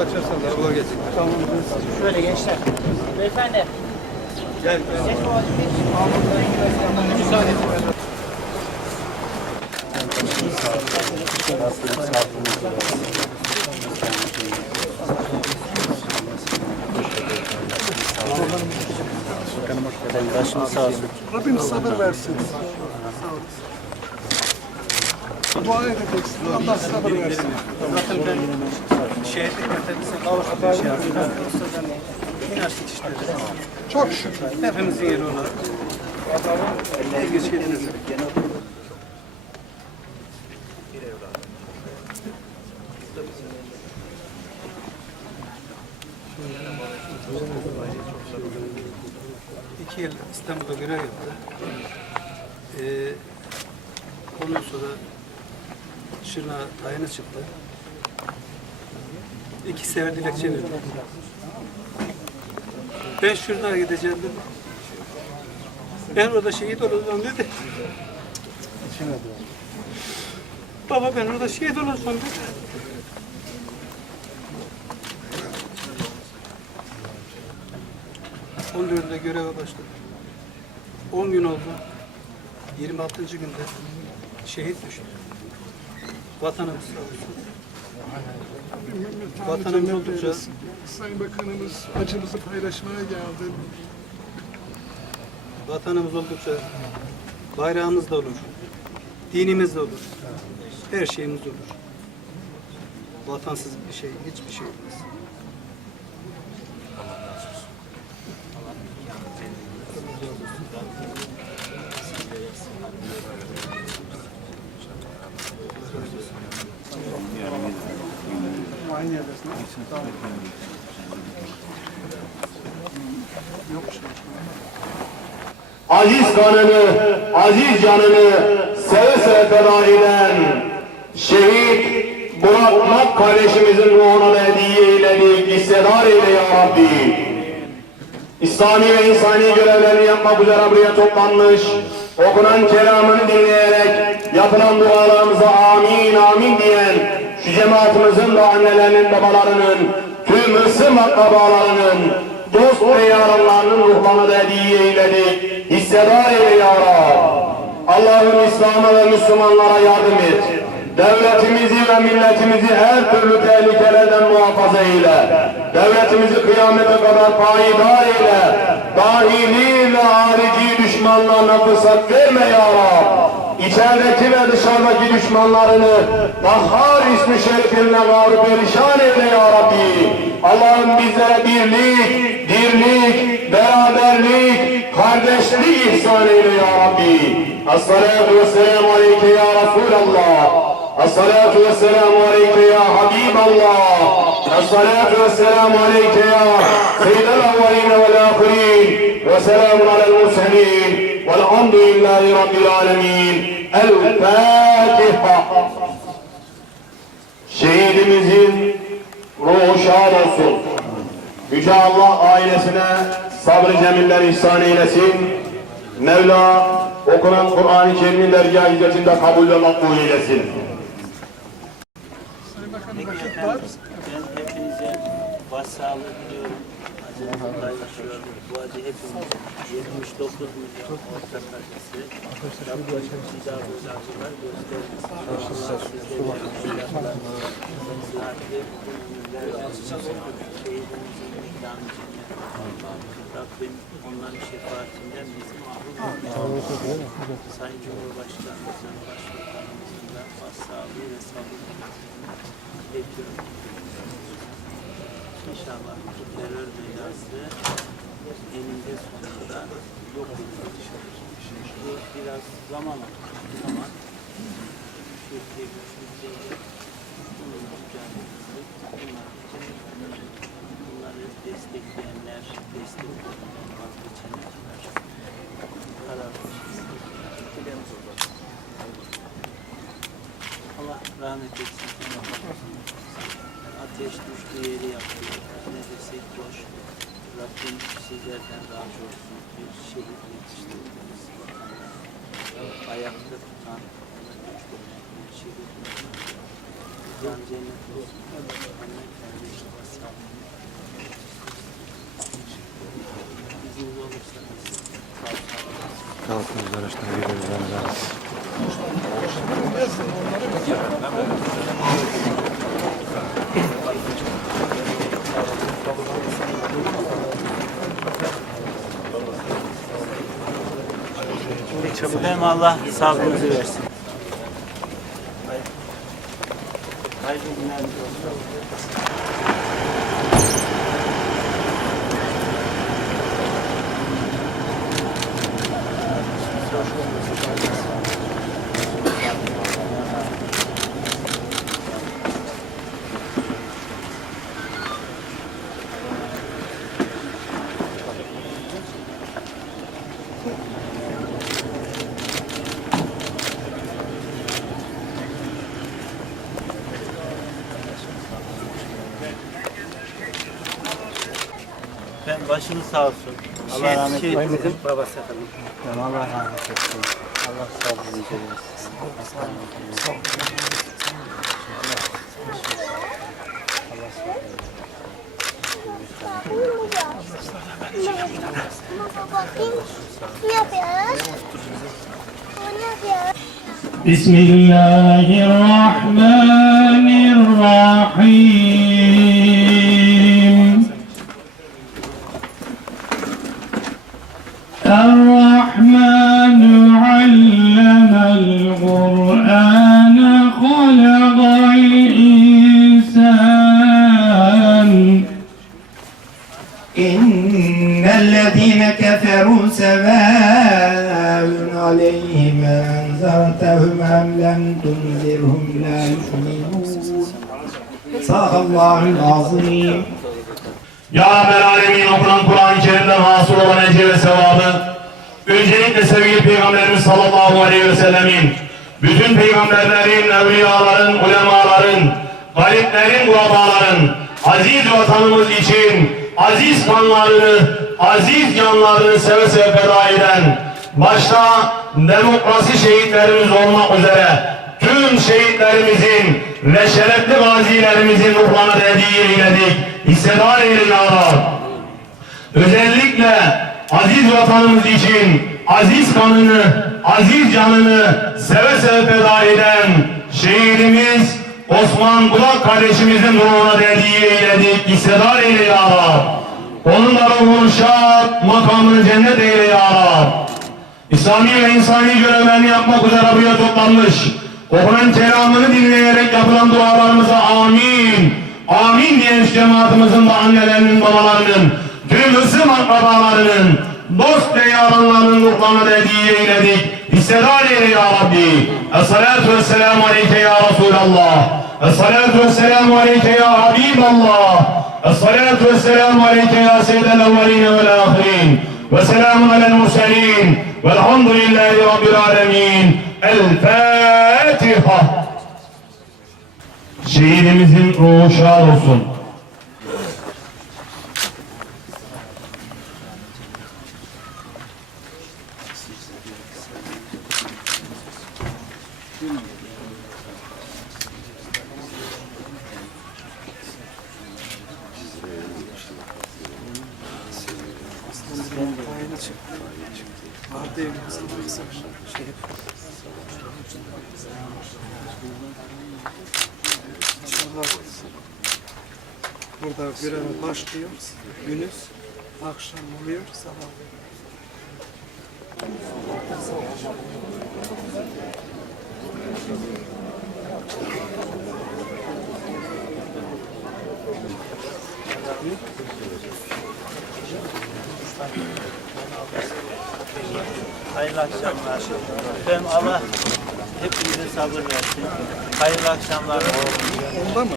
Şöyle açarsanız arabalar gelecek. Şöyle gençler. Beyefendi. Gel. Babacığım. Müsaade edin. Başım sağ olsun. Rabbim sabır versin. Dua edeceksin. Allah sabır versin. Zaten ben şehitlik mertebesine kavuşmak için şey yapıyorum. İnanç yetiştirdim. Çok şükür. Hepimizin yeri olarak. Herkes kendinize. İki yıl İstanbul'da görev yaptı. Ee, ondan sonra Şırnağa tayini çıktı. İki sefer dilekçe. Ben Şırnak'a gideceğim dedi. Ben orada şehit olacağım dedi. Baba ben orada şehit olacağım dedi. On dördünde göreve başladı. 10 gün oldu. 26. günde şehit düştü. Vatanımız sağ olsun. Vatanımız oldukça. Sayın Bakanımız acımızı paylaşmaya geldi. Vatanımız oldukça bayrağımız da olur. Dinimiz de olur. Her şeyimiz olur. Vatansız bir şey, hiçbir şey olmaz. Aziz kanını, aziz canını seve seve feda eden şehit Murat Mak kardeşimizin ruhuna da hediye eyledik, hissedar eyle ya Rabbi. İslami ve insani görevlerini yapmak üzere buraya toplanmış, okunan kelamını dinleyerek yapılan dualarımıza amin amin diyen şu cemaatimizin de annelerinin, babalarının, tüm Müslüm akrabalarının, dost ve yarınlarının ruhlarına da hediye eyledik. Hissedar eyle ya Rab. Allah'ın İslam'a ve Müslümanlara yardım et. Devletimizi ve milletimizi her türlü tehlikelerden muhafaza eyle. Devletimizi kıyamete kadar payidar eyle. Dahili ve harici düşmanlarına fırsat verme ya Rab içerideki ve dışarıdaki düşmanlarını Bahar ismi şerifinle gavru perişan eyle ya Rabbi. Allah'ım bizlere birlik, dirlik, beraberlik, kardeşlik ihsan eyle ya Rabbi. Esselatu vesselamu aleyke ya Resulallah. Esselatu vesselamu aleyke ya Habiballah. الصلاة والسلام عليك يا سيد الأولين والآخرين وسلام على المرسلين والحمد لله رب العالمين الفاتحة Şehidimizin ruhu şad olsun. Yüce Allah ailesine sabrı cemiller ihsan eylesin. Mevla okunan Kur'an-ı Kerim'in dergâh hizmetinde kabul ve makbul eylesin. Başsağlığı diliyorum. Aziz paylaşıyor. Bu acı hepimiz 79 milyon ortak acısı. Rabbim bize böyle acılar göstermesin. Allah sizleri evlatlarını sıhhatli. Şehidimizin mekanı cennet. Rabbim onların şefaatinden bizi mahrum etmesin. Sayın Cumhurbaşkanımızın, Başbakanımızın da başsağlığı ve sabır bekliyorum. İnşallah bu terör belası eninde sonunda yok olacak. Bu biraz zaman alacak ama Türkiye güçlükleri bunun mücadelesi bunlar bunları destekleyenler, destekleyenler vazgeçenler karar Allah rahmet etsin. Ateş düştüğü yeri yapıyor. Ne desek boş. Rabbim sizlerden razı olsun. Bir şehit yetiştirdiniz. Ayakta tutan, bir şehit. Mekan cennet olsun. Anne kardeş sağ olun. İzniniz olursa biz kalkalım. Efendim Allah sabrınızı versin. Hayırlı günler başınız sağ olsun. Allah rahmet eylesin. babası efendim. Allah rahmet eylesin. Allah sabrınızı versin. Sağ olun. Ne yapıyoruz? Ne yapıyoruz? بسم الله الرحمن الرحيم إن الذين كفروا سواء عليهم أنذرتهم أم لم تنذرهم لا يؤمنون صدق الله العظيم Ya Rabbel Alemin okunan Kur'an-ı Kerim'den hasıl olan ecir ve sevabı öncelikle sevgili Peygamberimiz sallallahu aleyhi ve sellemin bütün peygamberlerin, evliyaların, ulemaların, galiplerin, kurabaların aziz vatanımız için aziz kanlarını, aziz canlarını seve seve feda eden başta demokrasi şehitlerimiz olmak üzere tüm şehitlerimizin ve şerefli gazilerimizin ruhlarına hediye eyledik. Hissedar eyle ya Rab. Özellikle aziz vatanımız için aziz kanını, aziz canını seve seve feda eden şehidimiz Osman Bulak kardeşimizin ruhuna hediye eyledik. Hissedar eyle ya Rab. Onun da ruhunu şad, makamını cennet eyle ya Rab. İslami ve insani görevlerini yapmak üzere buraya toplanmış. Okunan kelamını dinleyerek yapılan dualarımıza amin. Amin diyen cemaatimizin de annelerinin, babalarının, tüm ısım akrabalarının, dost ve yaranların ruhlarına da hediye eyledik. Hissedar eyle ya Rabbi. Esselatu vesselamu aleyke ya Resulallah. Esselatu vesselamu aleyke ya Habiballah. Esselatu vesselamu aleyke ya Seyyidel Evveline vel Ahirin. Ve selamun alel murselin. Velhamdülillahi Rabbil Alemin. El Fatiha. Şehidimizin ruhu şad olsun. Vardı evlimizin birisi. Şehit. İnşallah burada göreve başlıyoruz. Günüz akşam oluyor sabah. Hayırlı akşamlar. Efendim Allah hepinize sabır versin. Hayırlı akşamlar. Onda mı?